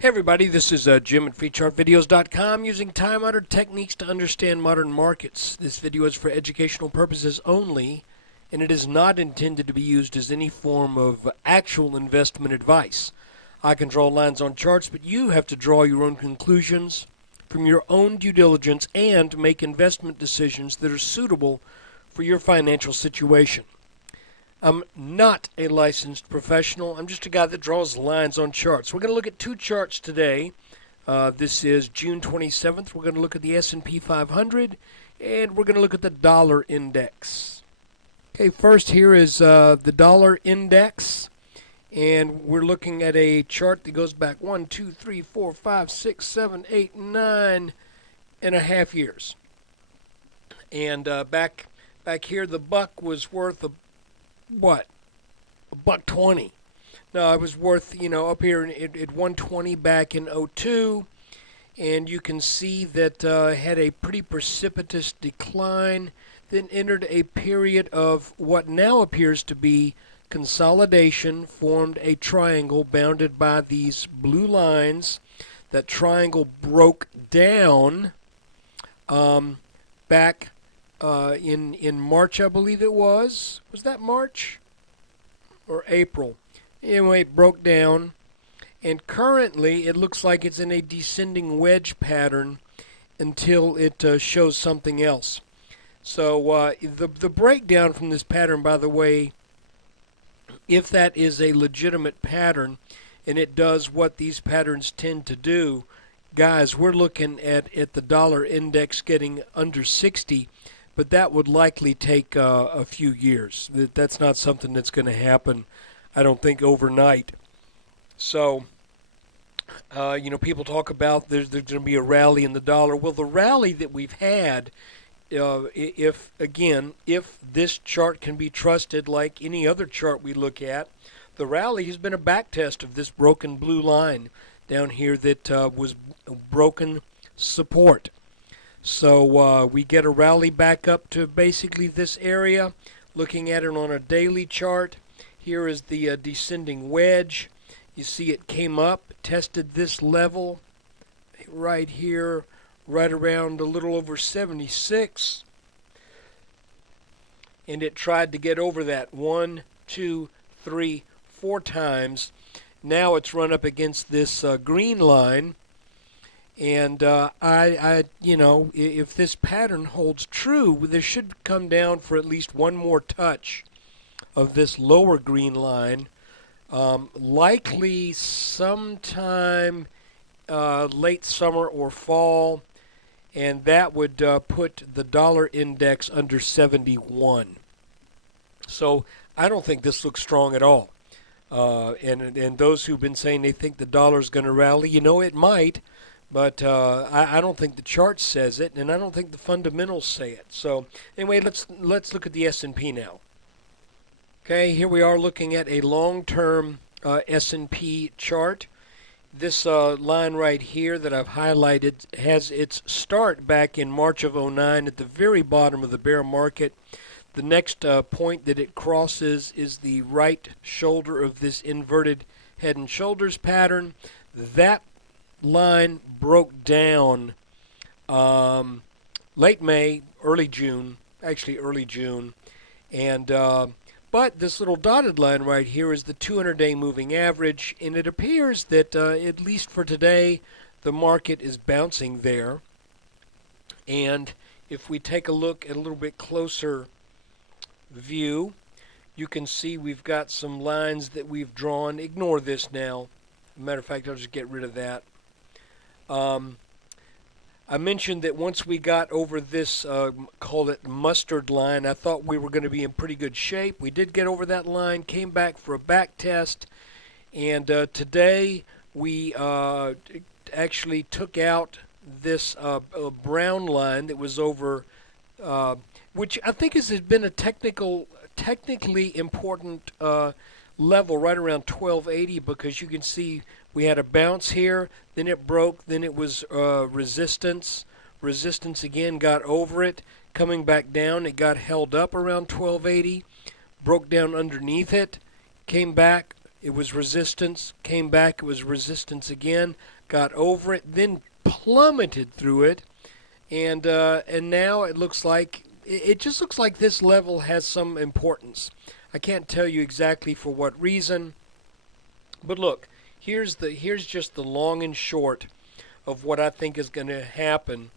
Hey everybody, this is Jim at FreeChartVideos.com using time-honored techniques to understand modern markets. This video is for educational purposes only, and it is not intended to be used as any form of actual investment advice. I can draw lines on charts, but you have to draw your own conclusions from your own due diligence and make investment decisions that are suitable for your financial situation. I'm not a licensed professional. I'm just a guy that draws lines on charts. We're going to look at two charts today. This is June 27th. We're going to look at the S&P 500, and we're going to look at the dollar index. Okay, first here is the dollar index, and we're looking at a chart that goes back 1, 2, 3, 4, 5, 6, 7, 8, 9.5 years. And back here, the buck was worth what? $1.20. No, it was worth, up here at 120 back in '02, and you can see that had a pretty precipitous decline, then entered a period of what now appears to be consolidation, formed a triangle bounded by these blue lines. That triangle broke down back in March, I believe it was. Was that March or April? Anyway, it broke down, and currently it looks like it's in a descending wedge pattern until it shows something else. So the breakdown from this pattern, by the way, if that is a legitimate pattern, and it does what these patterns tend to do, guys, we're looking at the dollar index getting under 60. But that would likely take a few years. That's not something that's going to happen, I don't think, overnight. So, people talk about there's going to be a rally in the dollar. Well, the rally that we've had, if this chart can be trusted like any other chart we look at, the rally has been a backtest of this broken blue line down here that was broken support. So we get a rally back up to basically this area. Looking at it on a daily chart, here is the descending wedge. You see it came up, tested this level right here, right around a little over 76. And it tried to get over that 1, 2, 3, 4 times. Now it's run up against this green line. And if this pattern holds true, this should come down for at least one more touch of this lower green line, likely sometime late summer or fall, and that would put the dollar index under 71. So I don't think this looks strong at all. And those who've been saying they think the dollar's going to rally, it might. But I don't think the chart says it, and I don't think the fundamentals say it. So anyway, let's look at the S&P now. Okay, here we are looking at a long-term S&P chart. This line right here that I've highlighted has its start back in March of '09 at the very bottom of the bear market. The next point that it crosses is the right shoulder of this inverted head and shoulders pattern. That line broke down late May, early June, and but this little dotted line right here is the 200-day moving average, and it appears that at least for today the market is bouncing there. And if we take a look at a little bit closer view, you can see we've got some lines that we've drawn. Ignore this now. Matter of fact, I'll just get rid of that. I mentioned that once we got over this, call it mustard line, I thought we were going to be in pretty good shape. We did get over that line, came back for a back test, and today we actually took out this brown line that was over, which I think has been a technically important level right around 1280, because you can see we had a bounce here, then it broke, then it was resistance. Resistance again, got over it, coming back down, it got held up around 1280, broke down underneath it, came back, It was resistance, came back, it was resistance again, got over it, then plummeted through it, and now it looks like it just looks like this level has some importance. I can't tell you exactly for what reason, but look, here's just the long and short of what I think is going to happen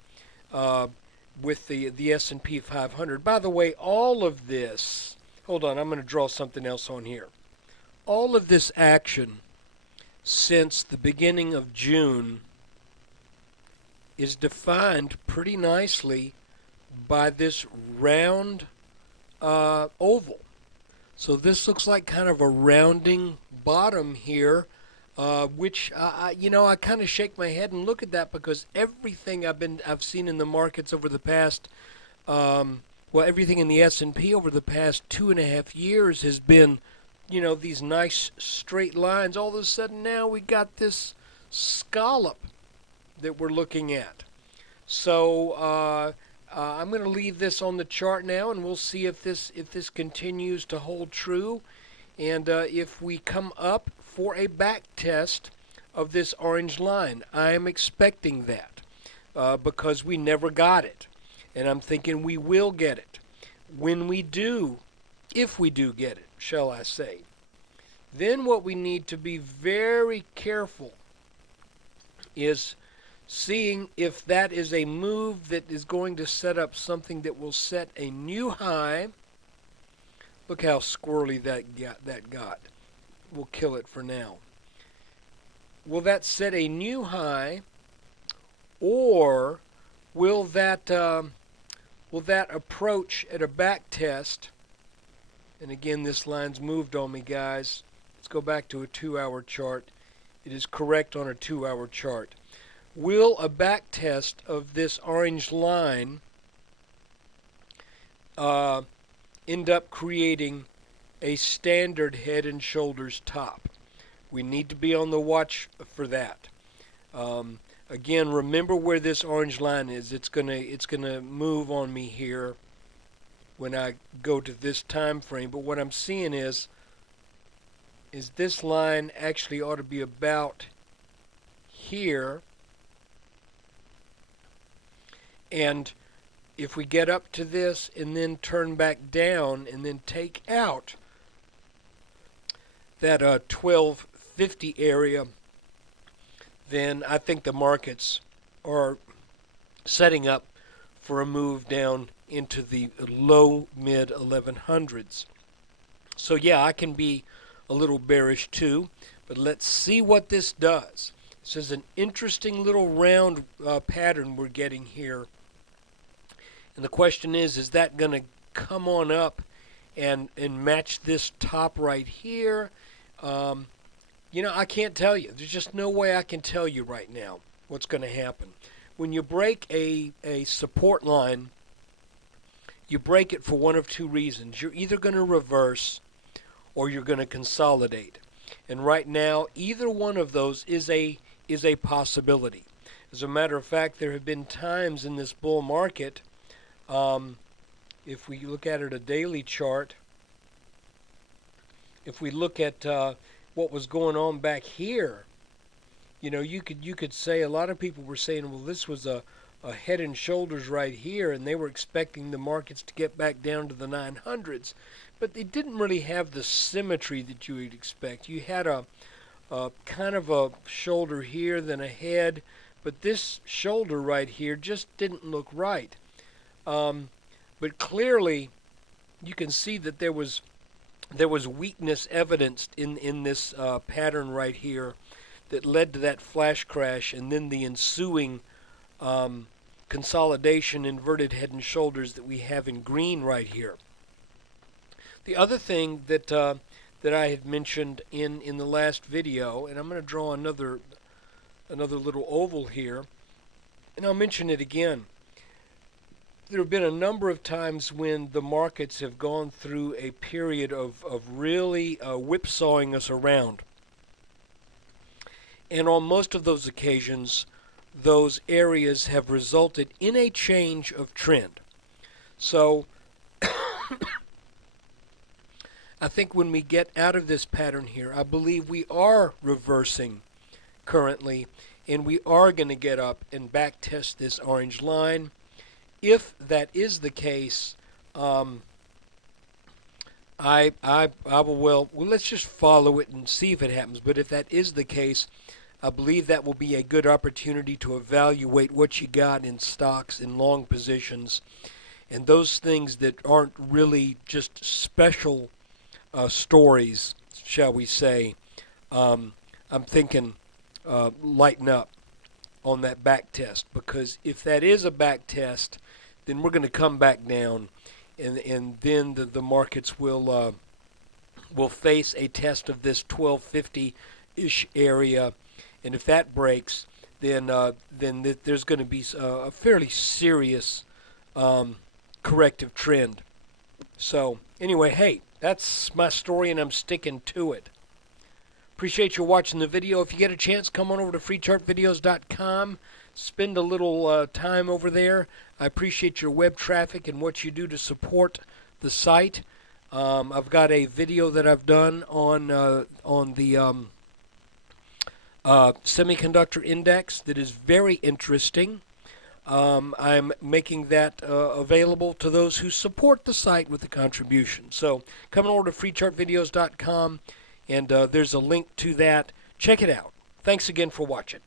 with the S&P 500. By the way, all of this, hold on, I'm going to draw something else on here. All of this action since the beginning of June is defined pretty nicely by this round oval. So this looks like kind of a rounding bottom here, which I kind of shake my head and look at that, because everything I've seen in the markets over the past, everything in the S&P over the past 2.5 years has been, these nice straight lines. All of a sudden now we got this scallop that we're looking at. So I'm going to leave this on the chart now, and we'll see if this continues to hold true, and if we come up for a back test of this orange line. I am expecting that because we never got it, and I'm thinking we will get it. When we do, if we do get it, shall I say, then what we need to be very careful is seeing if that is a move that is going to set up something that will set a new high. Look how squirrely that got. We'll kill it for now. Will that set a new high, or will that approach at a back test? And again, this line's moved on me, guys. Let's go back to a 2-hour chart. It is correct on a 2-hour chart. Will a back test of this orange line end up creating a standard head and shoulders top? We need to be on the watch for that. Again, remember where this orange line is. It's gonna move on me here when I go to this time frame. But what I'm seeing is this line actually ought to be about here. And if we get up to this and then turn back down and then take out that 1250 area, then I think the markets are setting up for a move down into the low mid 1100s. So yeah, I can be a little bearish too, but let's see what this does. This is an interesting little round pattern we're getting here. And the question is that going to come on up and match this top right here? I can't tell you. There's just no way I can tell you right now what's going to happen. When you break a support line, you break it for one of two reasons. You're either going to reverse or you're going to consolidate. And right now, either one of those is a possibility. As a matter of fact, there have been times in this bull market, if we look at it a daily chart, if we look at what was going on back here, you could say, a lot of people were saying, well, this was a head and shoulders right here, and they were expecting the markets to get back down to the 900s, but they didn't really have the symmetry that you would expect. You had a kind of a shoulder here, then a head, but this shoulder right here just didn't look right. But clearly, you can see that there was weakness evidenced in this pattern right here that led to that flash crash, and then the ensuing consolidation, inverted head and shoulders that we have in green right here. The other thing that I had mentioned in the last video, and I'm going to draw another little oval here, and I'll mention it again. There have been a number of times when the markets have gone through a period of really whipsawing us around. And on most of those occasions, those areas have resulted in a change of trend. So I think when we get out of this pattern here, I believe we are reversing currently, and we are going to get up and back test this orange line. If that is the case, I will, well, let's just follow it and see if it happens. But if that is the case, I believe that will be a good opportunity to evaluate what you got in stocks in long positions, and those things that aren't really just special stories, shall we say. I'm thinking lighten up on that back test, because if that is a back test, then we're going to come back down, and then the markets will face a test of this 1250-ish area, and if that breaks, then there's going to be a fairly serious corrective trend. So anyway, hey, that's my story, and I'm sticking to it. Appreciate you watching the video. If you get a chance, come on over to freechartvideos.com. Spend a little time over there. I appreciate your web traffic and what you do to support the site. I've got a video that I've done on the semiconductor index that is very interesting. I'm making that available to those who support the site with a contribution. So come on over to freechartvideos.com, and there's a link to that. Check it out. Thanks again for watching.